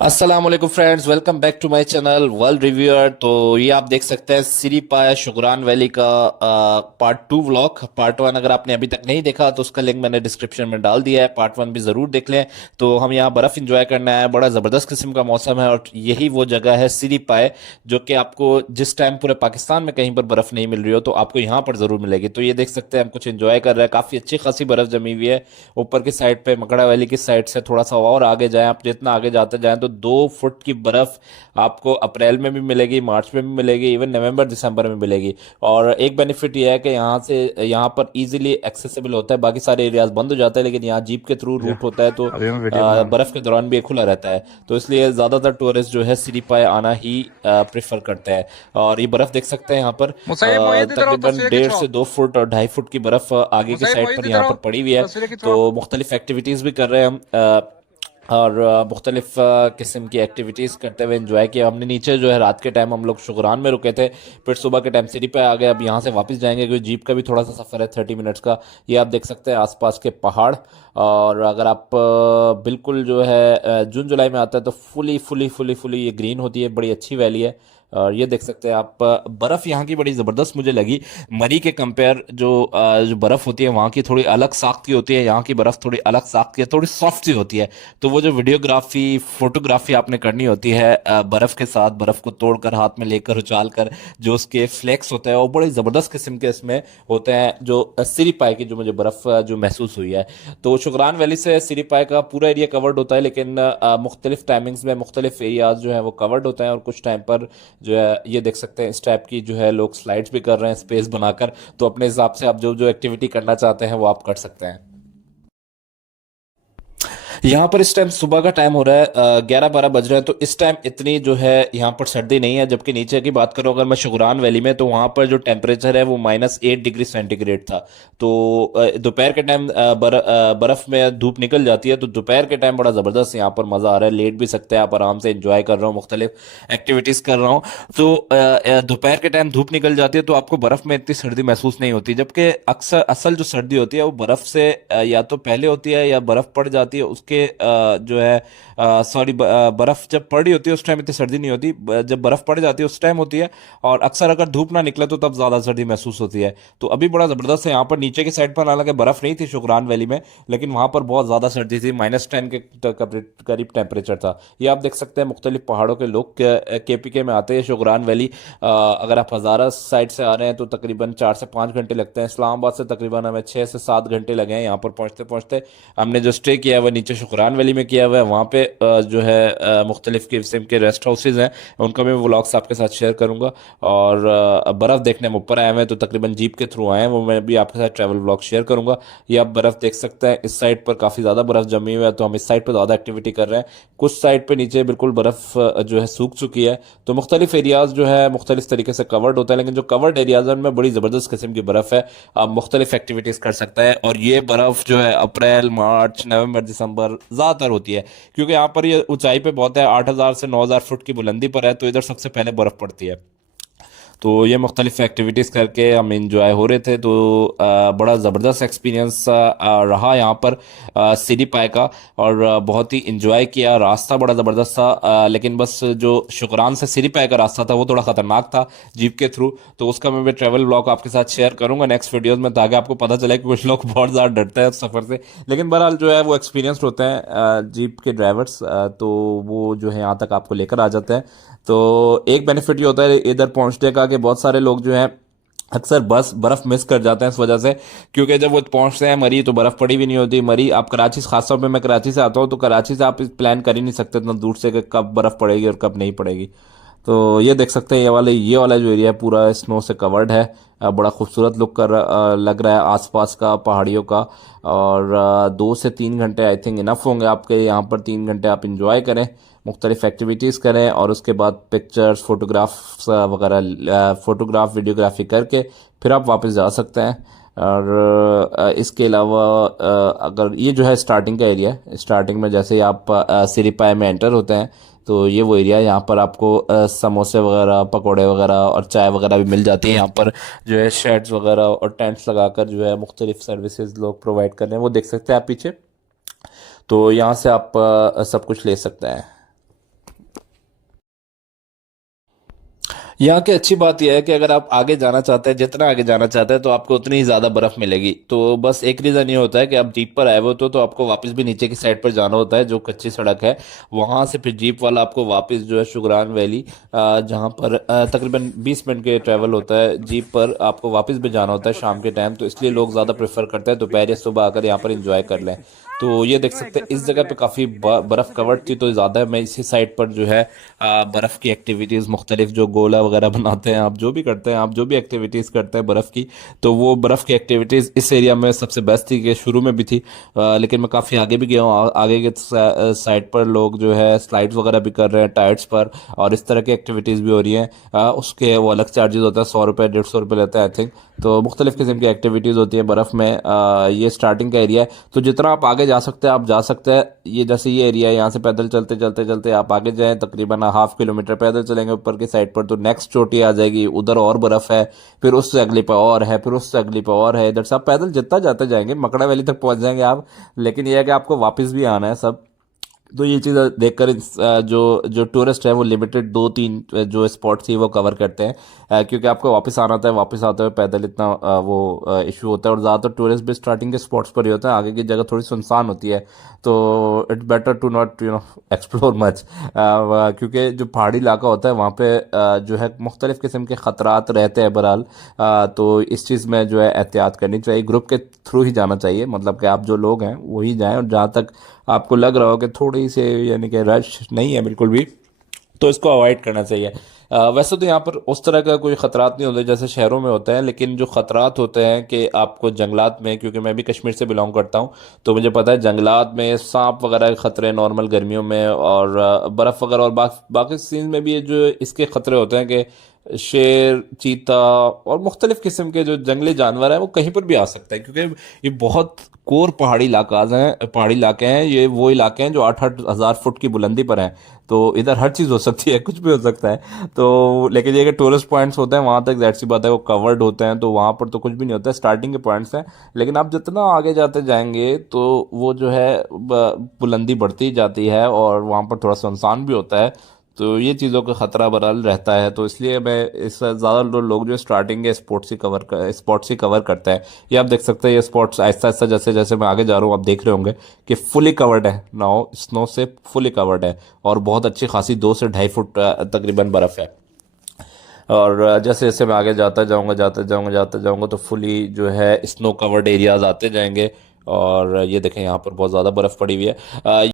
अस्सलामुअलैकुम friends, welcome back to my channel world reviewer. तो ये आप देख सकते हैं सिरीपाया शुगरान वैली का पार्ट 2 व्लॉग। पार्ट 1 अगर आपने अभी तक नहीं देखा तो उसका लिंक मैंने डिस्क्रिप्शन में डाल दिया है, पार्ट 1 भी ज़रूर देख लें। तो हम यहाँ बर्फ़ इंजॉय करने आए हैं, बड़ा ज़बरदस्त किस्म का मौसम है और यही वो जगह है सिरीपाए, जो कि आपको जिस टाइम पूरे पाकिस्तान में कहीं पर बर्फ़ नहीं मिल रही हो तो आपको यहाँ पर ज़रूर मिलेगी। तो ये देख सकते हैं हम कुछ इंजॉय कर रहे हैं, काफ़ी अच्छी खासी बर्फ़ जमी हुई है ऊपर की साइड पे। मकड़ा वैली की साइड से थोड़ा सा और आगे जाएं, आप जितना आगे जाते जाएं तो 2 फुट की बर्फ आपको अप्रैल में भी मिलेगी, मार्च में भी मिलेगी, इवन नवंबर दिसंबर में मिलेगी। और एक बेनिफिट यह है कि यहाँ से यहाँ पर इजीली एक्सेसिबल होता है, बाकी सारे एरियाज बंद हो जाते हैं लेकिन यहाँ जीप के थ्रू या रूट होता है, तो अभी मैं वीडियो बना रहा बर्फ के दौरान भी ये खुला रहता है। तो इसलिए ज़्यादातर टूरिस्ट जो है सिरीपाए आना ही प्रेफर करते हैं। और ये बर्फ देख सकते हैं यहाँ पर मुसैब मोहित इधर आओ, तकरीबन तस्वीरें 1.5 से 2 फुट और 2.5 फुट की बर्फ आगे की मुसैब साइड मोहित पर इधर यहाँ आओ, पर पड़ी हुई है। तस्वीरें खिंचवाओ। तो मुख्तलिफ एक्टिविटीज़ भी कर रहे हैं हम, और मुख्तलिफ किस्म की एक्टिविटीज़ करते हुए एंजॉय किया हमने। नीचे जो है रात के टाइम हम लोग शुगरान में रुके थे, फिर सुबह के टाइम सिटी पे आ गए। अब यहाँ से वापस जाएंगे क्योंकि जीप का भी थोड़ा सा सफ़र है 30 मिनट्स का। ये आप देख सकते हैं आसपास के पहाड़। और अगर आप बिल्कुल जो है जून जुलाई में आता है तो फुली फुली फुली फुली ये ग्रीन होती है, बड़ी अच्छी वैली है। और ये देख सकते हैं आप, बर्फ़ यहाँ की बड़ी ज़बरदस्त मुझे लगी। मरी के कंपेयर जो बर्फ़ होती है वहाँ की थोड़ी अलग साख्त की होती है, यहाँ की बर्फ़ थोड़ी अलग साख्त की है, थोड़ी सॉफ्ट सी होती है। तो वो जो वीडियोग्राफी फोटोग्राफी आपने करनी होती है बर्फ़ के साथ, बर्फ़ को तोड़कर हाथ में लेकर उछाल कर जो उसके फ्लेक्स होते हैं वो बड़े ज़बरदस्त किस्म के इसमें होते हैं। जो सिरीपाई की जो मुझे बर्फ़ जो महसूस हुई है, तो शुगरान वैली से सिरीपाई का पूरा एरिया कवर्ड होता है, लेकिन मुख्तलिफ टाइमिंग्स में मुख्तलिफ एरियाज जो है वो कवर्ड होते हैं। और कुछ टाइम पर जो है ये देख सकते हैं इस टाइप की जो है लोग स्लाइड्स भी कर रहे हैं स्पेस बनाकर। तो अपने हिसाब से आप जो जो एक्टिविटी करना चाहते हैं वो आप कर सकते हैं। यहाँ पर इस टाइम सुबह का टाइम हो रहा है, 11-12 बज रहे हैं। तो इस टाइम इतनी जो है यहाँ पर सर्दी नहीं है, जबकि नीचे की बात करूँ अगर मैं शुगरान वैली में, तो वहाँ पर जो टेम्परेचर है वो -8 डिग्री सेंटीग्रेड था। तो दोपहर के टाइम बर्फ़ में धूप निकल जाती है, तो दोपहर के टाइम बड़ा ज़बरदस्त यहाँ पर मज़ा आ रहा है। लेट भी सकते हैं आप आराम से, इंजॉय कर रहा हूँ, मुख्तलिफ एक्टिविटीज़ कर रहा हूँ। तो दोपहर के टाइम धूप निकल जाती है तो आपको बर्फ़ में इतनी सर्दी महसूस नहीं होती, जबकि अक्सर असल जो सर्दी होती है वो बर्फ़ से या तो पहले होती है या बर्फ़ पड़ जाती है उसके जो है सॉरी बर्फ़ जब पड़ी होती है उस टाइम इतनी सर्दी नहीं होती, जब बर्फ़ पड़ जाती है उस टाइम होती है। और अक्सर अगर धूप ना निकले तो तब ज़्यादा सर्दी महसूस होती है। तो अभी बड़ा ज़बरदस्त है यहाँ पर नीचे की साइड पर, हालांकि बर्फ़ नहीं थी शुगरान वैली में, लेकिन वहाँ पर बहुत ज़्यादा सर्दी थी, -10 के करीब टेम्परेचर था। ये आप देख सकते हैं मुख्तलिफ पहाड़ों के लोग KPK में आते हैं शुगरान वैली। अगर आप हज़ारा साइड से आ रहे हैं तो तकरीबन 4 से 5 घंटे लगते हैं। इस्लामाबाद से तकरीबन हमें 6 से 7 घंटे लगे हैं यहाँ पर पहुँचते पहुँचते। हमने जो स्टे किया है वह नीचे शुक्रान वैली में किया हुआ है। वहाँ पे जो है मुख्तलिफ किस्म के रेस्ट हाउसेज हैं, उनका मैं व्लॉग्स आपके साथ शेयर करूँगा। और बर्फ़ देखने हम ऊपर आए हुए हैं, तो तकरीबन जीप के थ्रू आए हैं, वो मैं भी आपके साथ ट्रैवल व्लॉग शेयर करूँगा। ये आप बर्फ़ देख सकते हैं, इस साइड पर काफ़ी ज़्यादा बर्फ़ जमी हुई है तो हम इस साइड पर ज़्यादा एक्टिविटी कर रहे हैं। कुछ साइड पे नीचे बिल्कुल बर्फ़ जो है सूख चुकी है। तो मुख्तलिफ एरियाज़ जो है मुख्तलिफ तरीके से कवर्ड होता है, लेकिन जो कवर्ड एरियाज़ में बड़ी ज़बरदस्त किस्म की बर्फ़ है, आप मुख्तलिफ एक्टिविटीज़ कर सकते हैं। और ये बर्फ़ जो है अप्रैल मार्च नवंबर दिसंबर ज़्यादातर होती है, क्योंकि यहाँ पर ये ऊंचाई पे बहुत है, 8,000 से 9,000 फुट की बुलंदी पर है, तो इधर सबसे पहले बर्फ़ पड़ती है। तो ये मुख्तलिफ एक्टिविटीज़ करके हम इंजॉय हो रहे थे। तो बड़ा ज़बरदस्त एक्सपीरियंस रहा यहाँ पर सिटी पाए का। और बहुत ही इंजॉय किया। रास्ता बड़ा ज़बरदस्त था, लेकिन बस जो शुक्रान से सिटी पाए का रास्ता था वो थोड़ा ख़तरनाक था जीप के थ्रू। तो उसका मैं भी ट्रैवल ब्लॉग आपके साथ शेयर करूंगा नेक्स्ट वीडियोज़ में, ताकि आपको पता चले कि कुछ लोग बहुत ज़्यादा डरते हैं उस सफ़र से, लेकिन बहरहाल जो है वो एक्सपीरियंस्ड होते हैं जीप के ड्राइवर्स, तो वो जो है यहाँ तक आपको लेकर आ जाते हैं। तो एक बेनिफिट ये होता है इधर पहुंचने का कि बहुत सारे लोग जो हैं अक्सर बस बर्फ़ मिस कर जाते हैं इस वजह से, क्योंकि जब वो पहुंचते हैं मरी तो बर्फ़ पड़ी भी नहीं होती। मरी आप कराची से, खासतौर पे मैं कराची से आता हूँ, तो कराची से आप प्लान कर ही नहीं सकते इतना दूर से कि कब बर्फ़ पड़ेगी और कब नहीं पड़ेगी। तो ये देख सकते हैं ये वाला जो एरिया है पूरा स्नो से कवर्ड है। बड़ा खूबसूरत लुक लग रहा है आसपास का पहाड़ियों का। और 2 से 3 घंटे आई थिंक इनफ होंगे आपके यहाँ पर, 3 घंटे आप इंजॉय करें, मुख्तलिफ एक्टिविटीज़ करें, और उसके बाद पिक्चर्स फोटोग्राफ्स वगैरह फोटोग्राफ वीडियोग्राफी करके फिर आप वापस जा सकते हैं। और इसके अलावा अगर ये जो है स्टार्टिंग का एरिया है, स्टार्टिंग में जैसे ही आप सिरीपाए में एंटर होते हैं तो ये वो एरिया है, यहाँ पर आपको समोसे वगैरह पकोड़े वगैरह और चाय वगैरह भी मिल जाती है। यहाँ पर जो है शेड्स वगैरह और टेंट्स लगाकर जो है मुख्तलिफ सर्विसेज लोग प्रोवाइड कर रहे हैं, वो देख सकते हैं आप पीछे। तो यहाँ से आप सब कुछ ले सकते हैं। यहाँ की अच्छी बात यह है कि अगर आप आगे जाना चाहते हैं, जितना आगे जाना चाहते हैं, तो आपको उतनी ही ज़्यादा बर्फ़ मिलेगी। तो बस एक रीज़न ये होता है कि आप जीप पर आए हो तो आपको वापस भी नीचे की साइड पर जाना होता है, जो कच्ची सड़क है। वहाँ से फिर जीप वाला आपको वापस जो है शुगरान वैली, जहाँ पर तकरीबन 20 मिनट के ट्रैवल होता है जीप पर, आपको वापस भी जाना होता है शाम के टाइम। तो इसलिए लोग ज़्यादा प्रेफर करते हैं दोपहर या सुबह आकर यहाँ पर इंजॉय कर लें। तो ये देख सकते हैं इस जगह पे काफ़ी बर्फ़ कवर्ड थी, तो ज़्यादा मैं इसी साइड पर जो है बर्फ़ की एक्टिविटीज़ मुख्तलिफ, जो गोला वगैरह बनाते हैं, आप जो भी करते हैं, आप जो भी एक्टिविटीज़ करते हैं बर्फ़ की, तो वो बर्फ़ की एक्टिविटीज़ इस एरिया में सबसे बेस्ट थी। कि शुरू में भी थी, लेकिन मैं काफ़ी आगे भी गया हूँ। आगे के साइड पर लोग जो है स्लाइड्स वगैरह भी कर रहे हैं टायर्स पर, और इस तरह की एक्टिविटीज़ भी हो रही हैं। उसके वो अलग चार्जेस होता है, 100 रुपये 150 रुपये लेते हैं आई थिंक। तो मुख्तलिफ़ किस्म की एक्टिविटीज़ होती हैं बर्फ़ में। ये स्टार्टिंग का एरिया है, तो जितना आप आगे जा सकते हैं आप जा सकते हैं। ये जैसे ये एरिया है, यहाँ से पैदल चलते चलते चलते आप आगे जाएं, तकरीबन हाफ किलोमीटर पैदल चलेंगे ऊपर की साइड पर, तो नेक्स्ट चोटी आ जाएगी, उधर और बर्फ़ है। फिर उससे अगली पे और है, फिर उससे अगली पे और है। इधर से आप पैदल जितना जाते जाएंगे मकड़ा वैली तक पहुंच जाएंगे आप। लेकिन यह है कि आपको वापस भी आना है सब। तो ये चीज़ देखकर जो जो टूरिस्ट है वो लिमिटेड 2-3 जो स्पॉट थी वो कवर करते हैं। क्योंकि आपको वापस आना होता है, वापस आते हुए पैदल इतना वो इशू होता है। और ज़्यादातर टूरिस्ट भी स्टार्टिंग के स्पॉट्स पर ही होता है, आगे की जगह थोड़ी सुनसान होती है। तो it's better to not explore much, क्योंकि जो पहाड़ी इलाका होता है वहाँ पे जो है मुख्तलिफ़ किस्म के ख़तरात रहते हैं बहरहाल। तो इस चीज़ में जो है एहतियात करनी चाहिए, ग्रुप के थ्रू ही जाना चाहिए। मतलब कि आप जो लोग हैं वही जाएं, और जहाँ तक आपको लग रहा हो कि थोड़ी से यानी कि रश नहीं है बिल्कुल भी, तो इसको अवॉइड करना चाहिए। वैसे तो यहाँ पर उस तरह का कोई ख़तरात नहीं होते जैसे शहरों में होते हैं, लेकिन जो ख़तरात होते हैं कि आपको जंगलात में, क्योंकि मैं भी कश्मीर से बिलोंग करता हूँ, तो मुझे पता है जंगलात में सांप वगैरह के ख़तरे नॉर्मल गर्मियों में, और बर्फ़ वगैरह, और बाकी सीन में भी ये जो इसके ख़तरे होते हैं कि शेर, चीता और मुख्तलिफ़ किस्म के जो जंगली जानवर हैं वो कहीं पर भी आ सकते हैं। क्योंकि ये बहुत कोर पहाड़ी इलाके हैं। ये वो इलाके हैं जो 8-8 हज़ार फुट की बुलंदी पर हैं। तो इधर हर चीज़ हो सकती है, कुछ भी हो सकता है। तो लेकिन ये कि टूरिस्ट पॉइंट्स होते हैं वहाँ तक ज़ाहिर सी बात है वो कवर्ड होते हैं, तो वहाँ पर तो कुछ भी नहीं होता है, स्टार्टिंग के पॉइंट्स हैं। लेकिन आप जितना आगे जाते जाएंगे तो वो जो है बुलंदी बढ़ती जाती है, और वहाँ पर थोड़ा सुनसान भी होता है। तो ये चीज़ों का ख़तरा बहरहाल रहता है। तो इसलिए मैं इस ज़्यादा लोग जो स्टार्टिंग के स्पॉट्स ही कवर करते हैं। ये आप देख सकते हैं, ये स्पॉट्स आहिस्ता आहिस्ता जैसे जैसे मैं आगे जा रहा हूँ आप देख रहे होंगे कि फुली कवर्ड है नाउ, स्नो से फुली कवर्ड है। और बहुत अच्छी खासी 2 से 2.5 फुट तकरीबन बर्फ़ है। और जैसे जैसे मैं आगे जाता जाऊंगा तो फुली जो है स्नो कवर्ड एरियाज आते जाएंगे। और ये देखें यहाँ पर बहुत ज़्यादा बर्फ़ पड़ी हुई है।